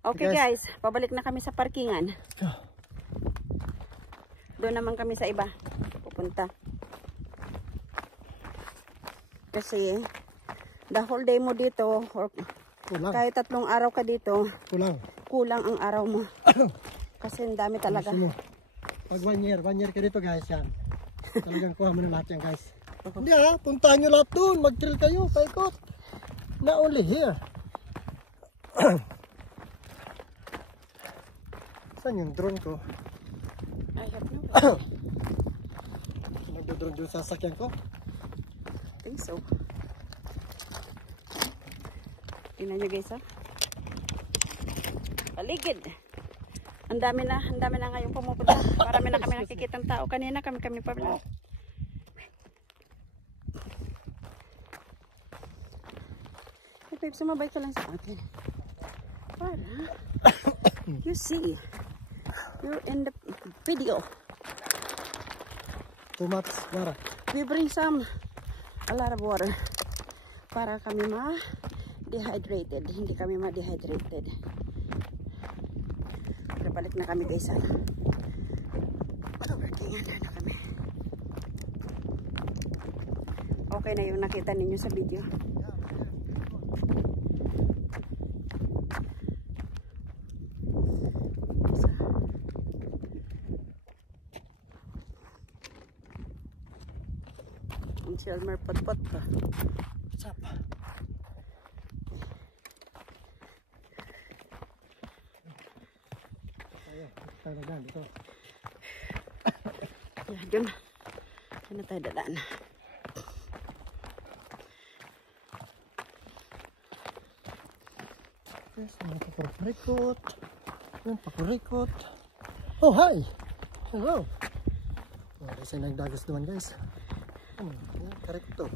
Okay guys, pabalik na kami sa parkingan. Doon naman kami sa iba pupunta. Kasi the whole day mo dito or kulang. Kahit 3 araw ka dito, kulang ang araw mo. Kasi ang dami talaga. Pag 1 year ka dito guys, yan. Talagang kuha mo na lahat yan guys. Hindi puntahan nyo lahat doon. Mag-drill kayo, paikot. Not only here. Saan yung drone ko? I have no idea. Nagdo-drone doon sa sasakyan ko? I think so. Tingnan nyo guys ha. Paligid. Ang dami na ngayon pumupunta. Marami na kami nakikitang tao. Kanina kami pa lang. Hey babe, sumabay ka lang sa akin. Para you see, you're in the video. Too much water. We bring a lot of water para kami ma-dehydrated. Hindi kami ma-dehydrated. Pero balik na kami guys. Workingan na kami. Okay na yung nakita ninyo sa video. Chelmer pot-pot pa. What's up? Ayan, tayo na dyan dito. Yun na tayo dadaan. Yes, mga pakurikot. Yan, pakurikot. Oh, hi! Hello! Oh, kasi nagdagas naman guys. Karikot to.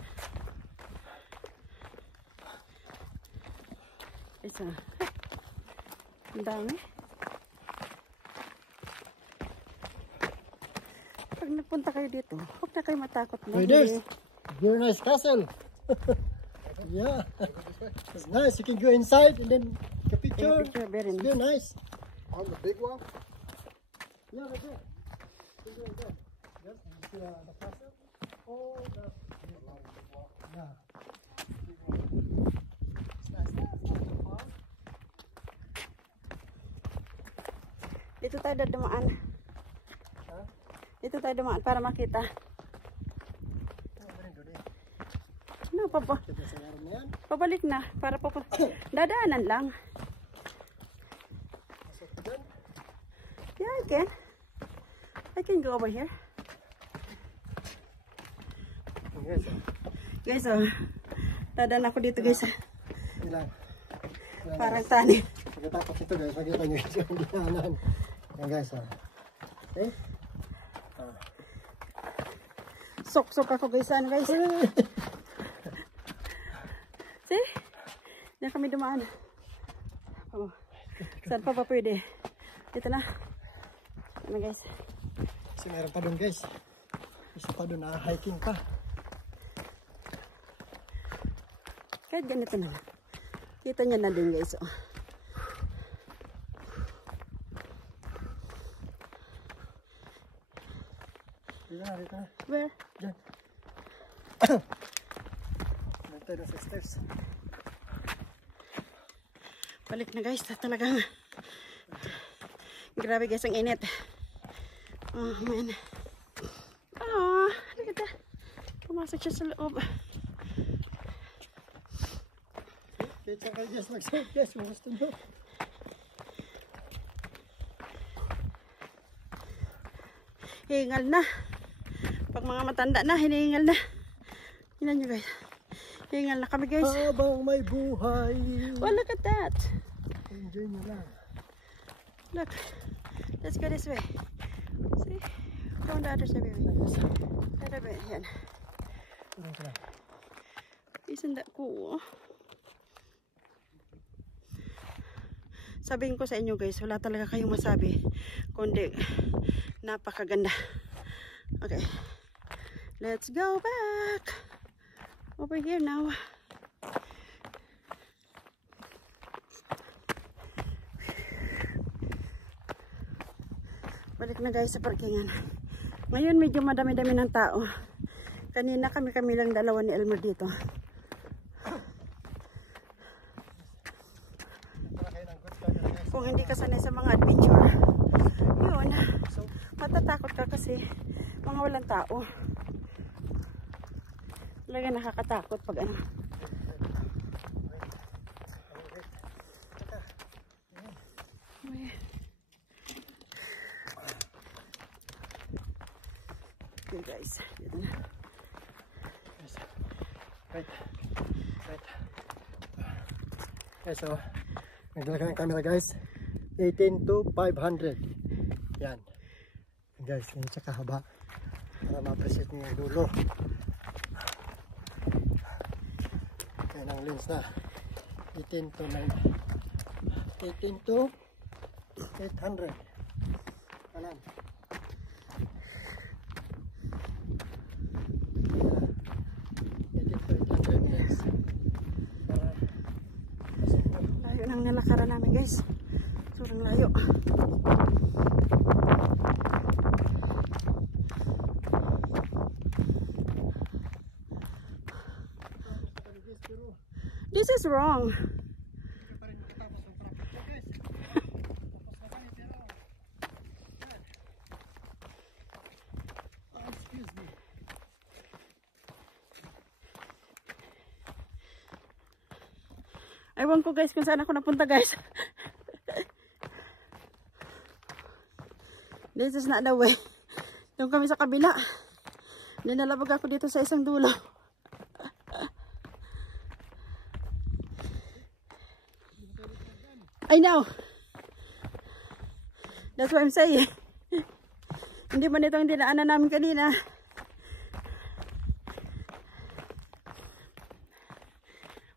Isa. Ang dami. Pag napunta kayo dito, huwag na kayo matakot. Hey, there's very nice castle. Yeah. It's nice. You can go inside and then take a picture. Very It's very nice. On the big one? Yeah, right there. You can go in there. Yes, you see the castle? Oh, yeah. Dito tayo dumaan. Dito tayo dumaan para makita. No, pabalik na para dadaanan lang. Yeah, I can go over here. Guys, dadaan ako dito guys. Parang tani. Pagkatapos ito guys, makita nyo yung dinaanan. Yan guys. Okay? Sok-sok ako guys. Ano guys? See? Diyan kami dumaan. Oh. Saan pa pwede? Dito na. Ano guys? Kasi meron pa doon guys. Isa pa doon na hiking pa. Kahit ganito na. Kita nyo na din guys. Oh. Dito na. Where? Diyan. Dito na sa stairs. Balik na guys. Talagang grabe guys ang init. Oh man. Oh, look at that. Pumasok siya sa loob. Kaya siya kayo guys mag-save guys. Kung gusto nyo. Hingal na. Pag mga matanda na, hinihingal na. Hinan nyo guys. Hingal na kami guys. Habang may buhay. Oh, look at that. Enjoy nyo lang. Look. Let's go this way. See? Go on the other side. Other way. Yan. Isn't that cool? Sabihin ko sa inyo guys, wala talaga kayong masabi. Kundi, napakaganda. Okay. Let's go back. Over here now. Balik na guys sa parkingan. Ngayon medyo madami-dami ng tao. Kanina kami lang dalawa ni Elmer dito. Kung hindi ka sanay sa mga adventure, yun, matatakot ka kasi mga walang tao. Talaga nakakatakot pag ano. Okay guys, dito na. Right. Okay, so naglalagay ang camera guys. 18 to 500. Yan. Guys, ganyan siya kahaba. Para ma-appreciate niyo yung dulo. Yan ang lens na. 18 to 800. Alam. Layo nang nalakaran namin guys. Sobrang layo. This is wrong. Ewan ko guys kung saan ako napunta guys. This is not the way. Doon kami sa kabila. Ninalabag ako dito sa isang dulo. I know. That's what I'm saying. Hindi man ito ang dinaanan namin kanina.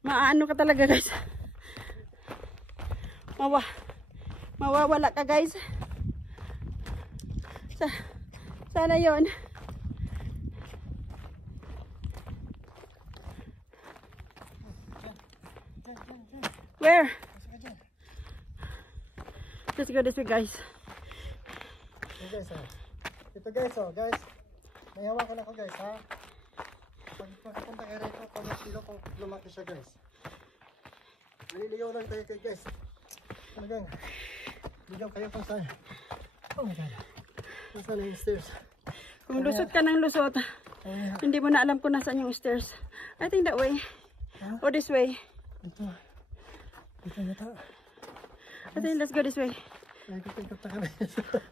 Maano ka talaga guys. Mawawala ka guys. Sana yon. Where? Let's go this way guys. Ito guys, oh guys. May hawakan ako guys ha. Pag makapunta kayo rito, pag-kilo kung lumaki siya guys. Maliligaw lang tayo kayo guys. Talagang ligaw kayo kung saan. Oh my god. Kung saan yung stairs. Kung lusot ka ng lusot, hindi mo na alam kung nasaan yung stairs. I think that way. Huh? Or this way. Ito. Ito yata. I think let's go this way. Paikot-ikot na kami.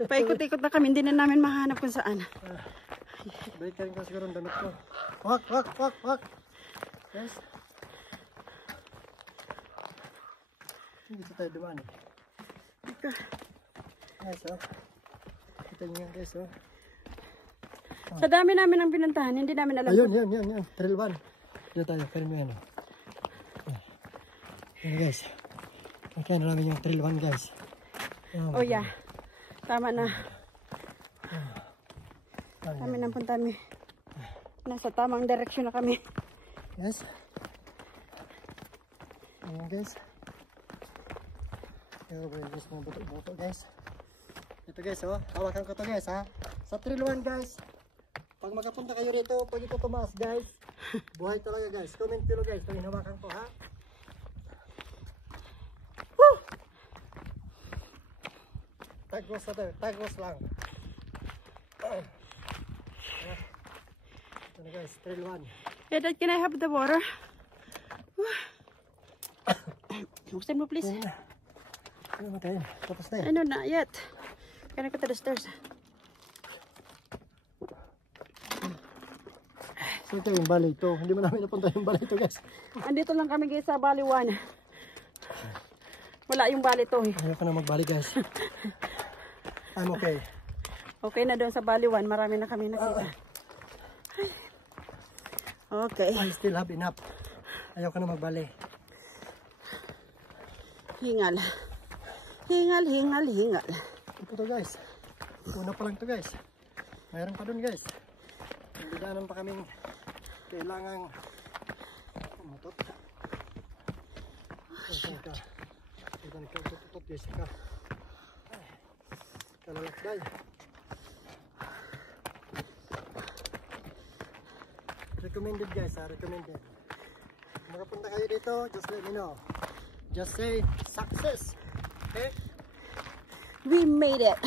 Paikot-ikot na kami. Hindi na namin mahanap kung saan. Balik ka rin ko siguro ang damit ko. Wak. Guys. Hindi sa tayo dumaan eh. Guys, oh. Kita nyo yan guys, oh. Sa dami namin ang pinuntahan, hindi namin alam. Ayun, yan. Trail 1. Dito tayo, kanin mo yan, oh. Yan guys. Nakaya na namin yung trail 1 guys. Oh yeah. Tama na. Kami nang punta kami. Nasa tamang direksyon na kami. Yes. Ayan guys. Ito ba yung guys mga buto-buto guys. Ito guys oh. Hawakan ko to guys ha. Sa trail 1 guys. Pag makapunta kayo rito, pag ito tumaas guys. Buhay talaga guys. Comment below guys. Pag hinawakan ko ha. Woo! Tagos na tayo. Tagos lang. Ano guys, trail 1. Hey Dad, can I have the water? Buksan mo please. Ano mo tayo? Tapos na No, not yet. Can I go to the stairs? So ito yung bali ito. Hindi mo namin napunta yung bali ito guys. Andito lang kami guys sa Bali 1. Wala yung Bali to eh. Ayaw ka na magbali guys. I'm okay. Okay na doon sa Bali 1. Marami na kami nakita. Okay. I still have enough. Ayaw ka na magbali. Hingal. Hingal. Ito to guys. Una pa lang to guys. Mayroon pa dun guys. Hindi daanan pa kaming kailangang umutot. Ito nagkautot-utot guys. Kalalakday. Recommended guys, recommended. Kung makapunta kayo dito, just let me know. Just say success. Okay? We made it.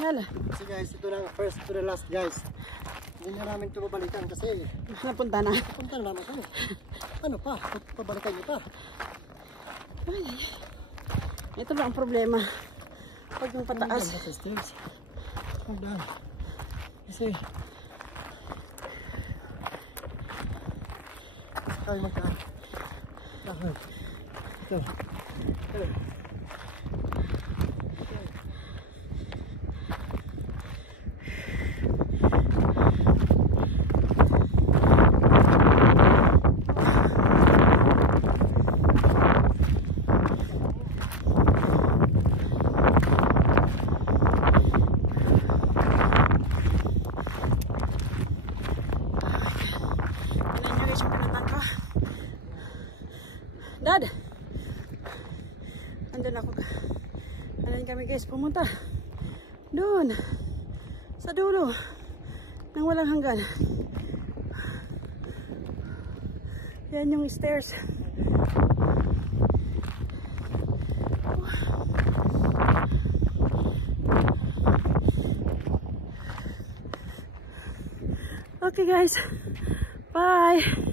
Yan. Kasi guys, ito lang first to the last guys. Hindi na namin ito babalikan kasi Napunta na. punta na naman kami. Ano pa? Pabalikan niyo pa. Ay, ito lang ang problema. Pag yung pataas. Sa stairs. Hold on. Kasi tayo magkaan. Ito. Ito. Dad! Andun ako. Andun kami guys, pumunta. Doon. Sa dulo. Nang walang hanggan. Yan yung stairs. Okay guys. Bye!